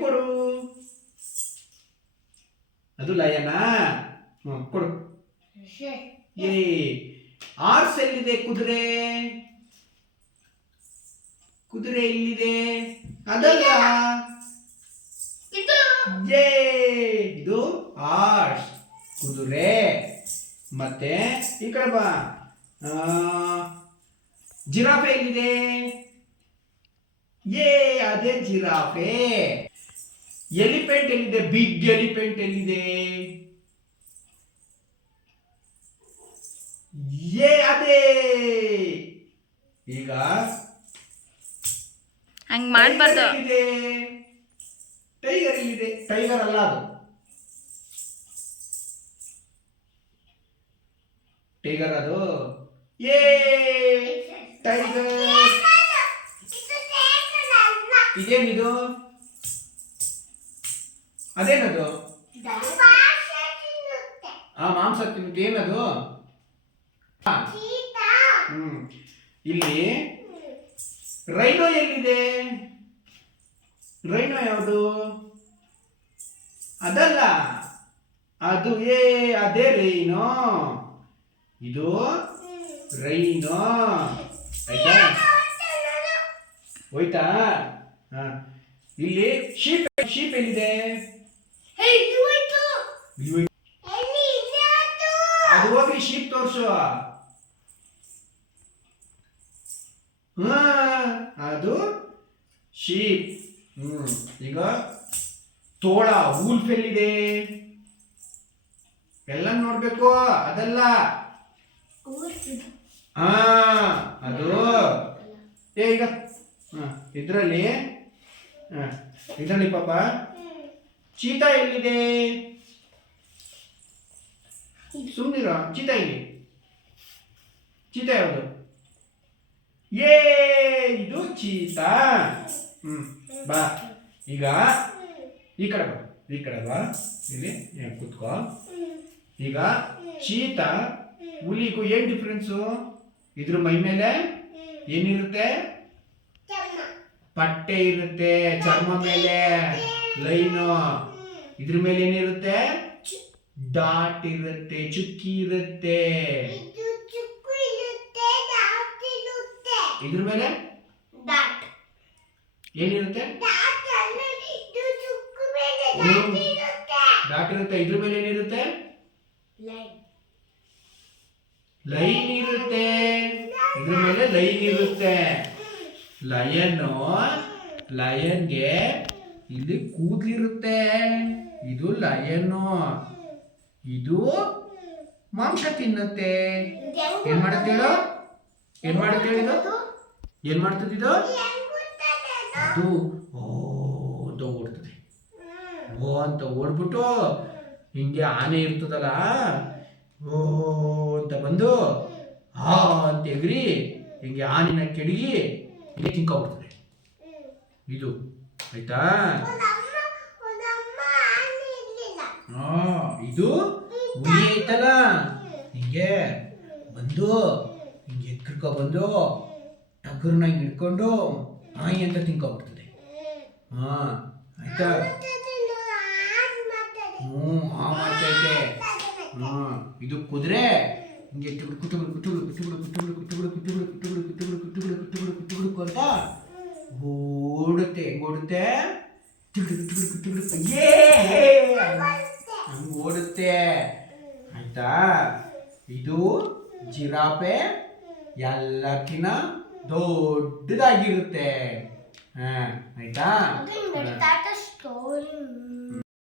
ಕೊಡು. ಅದು ಲಯನಾ? ಕೊಡು. ಏ ಆರ್ಸ್ ಎಲ್ಲಿದೆ? ಕುದುರೆ. ಕುದುರೆ ಎಲ್ಲಿದೆ? ಅದಲ್ಲ. ಇದು ಆರ್ಸ್ ಕುದುರೆ. ಮತ್ತೆ ಈ ಕಡೆ ಬಾ. ಜಿರಾಫೆ ಎಲ್ಲಿದೆ? ಅದೇ ಜಿರಾಫೆ. ಎಲಿಫೆಂಟ್ ಎಲ್ಲಿದೆ? ಬಿಗ್ ಎಲಿಫೆಂಟ್ ಎಲ್ಲಿದೆ? ಅದೇ. ಈಗ ಹಂಗ್ ಮಾಡಬಾರ್ದು. ಟೈಗರ್ ಎಲ್ಲಿದೆ? ಟೈಗರ್ ಅಲ್ಲ ಅದು. ಟೈಗರ್ ಅದು. ಟೈಗರ್. ಇದೇನಿದು? ಅದೇನದು? ಮಾಂಸ ತಿನ್ನುತ್ತೆ. ಏನದು? ಇಲ್ಲಿ ರೈನೋ ಎಲ್ಲಿದೆ? ರೈನೋ ಯಾವುದು? ಅದಲ್ಲ. ಅದು ಅದೇ ರೈನೋ. ಇದು ರೈನೋ. ಆಯ್ತಾ? ಹೋಯ್ತಾ? ಇಲ್ಲಿ ಶೀಪ್. ಶೀಪ್ ಎಲ್ಲಿದೆ? ಅದು ಹೋಗ್ರಿ ಶೀಪ್ ತೋರ್ಸು. ಅದು ಶೀಪ್. ಈಗ ತೋಳ ವೂಲ್ಫ್ ಎಲ್ಲಿದೆ? ಎಲ್ಲ ನೋಡ್ಬೇಕು. ಅದಲ್ಲ. ಅದು ಈಗ ಇದ್ರಲ್ಲಿ ಪಾಪ ಚೀತಾ ಎಲ್ಲಿದೆ? ಸುಮ್ಮನಿರೋ. ಚೀತಾ ಇಲ್ಲಿ. ಚೀತಾ ಯಾವುದು? ಇದು ಚೀತಾ. ಬಾ. ಈಗ ಈ ಕಡೆ ಬಾ. ಈ ಕಡೆ ಬಾ. ಇಲ್ಲಿ ಕೂತ್ಕೋ. ಈಗ ಚೀತಾ ಹುಲಿಗೂ ಏನ್ ಡಿಫ್ರೆನ್ಸು? ಇದ್ರ ಮೈ ಮೇಲೆ ಏನಿರುತ್ತೆ? ಪಟ್ಟೆ ಇರುತ್ತೆ. ಚರ್ಮ ಮೇಲೆ ಲೈನು. ಇದ್ರ ಮೇಲೆ ಏನಿರುತ್ತೆ? ಡಾಟ್ ಇರುತ್ತೆ. ಚುಕ್ಕಿ ಇರುತ್ತೆ. ಇದ್ರ ಮೇಲೆ ಏನಿರುತ್ತೆ? ಡಾಟ್ ಇರುತ್ತೆ. ಇದ್ರ ಮೇಲೆ ಏನಿರುತ್ತೆ? ಲೈನ್ ಇರುತ್ತೆ. ಇದ್ರ ಮೇಲೆ ಲೈನ್ ಇರುತ್ತೆ. ಲಯನ್ಗೆ ಇಲ್ಲಿ ಕೂದಲಿರುತ್ತೆ. ಇದು ಲಯನು. ಇದು ಮಾಂಸ ತಿನ್ನುತ್ತೆ. ಏನ್ ಮಾಡುತ್ತೆ ಹೇಳು? ಏನ್ ಮಾಡುತ್ತೆ ಇದು? ಏನ್ ಮಾಡ್ತದೆ ಇದು? ಅದು ಅಂತ ಓಡ್ತದೆ. ಅಂತ ಓಡ್ಬಿಟ್ಟು ಹಿಂಗೆ ಆನೆ ಇರ್ತದಲ್ಲ, ಅಂತ ಬಂದು ಅಂತ ಎಗ್ರಿ ಹಿಂಗೆ ಆನೆನ ಕೆಡಗಿ ಹಿಂಗೆ ತಿನ್ಕೊಂಡ್ಬಿಡ್ತದೆ. ಇದು ಆಯ್ತಾ? ಇದು ಹುಲಿ ಐತಲ್ಲ, ಹಿಂಗೆ ಬಂದು ಹಿಂಗೆ ಎಕ್ಕಡ್ಕೊ ಬಂದು ಟಗರ್ನ ಹಿಂಗೆ ಹಿಡ್ಕೊಂಡು ನಾಯಿ ಅಂತ ತಿನ್ಕೊಂಡ್ಬಿಡ್ತದೆ. ಆಯ್ತಾ? ಮಾಡ್ತೈತೆ. ಇದು ಕುದುರೆ ಹಿಂಗೆ ಅಂತ ಓಡುತ್ತೆ. ಓಡುತ್ತೆ. ಹಂಗೆ ಓಡುತ್ತೆ. ಆಯ್ತಾ? ಇದು ಜಿರಾಫೆ ಎಲ್ಲಕ್ಕಿಂತ ದೊಡ್ಡದಾಗಿರುತ್ತೆ. ಆಯ್ತಾ?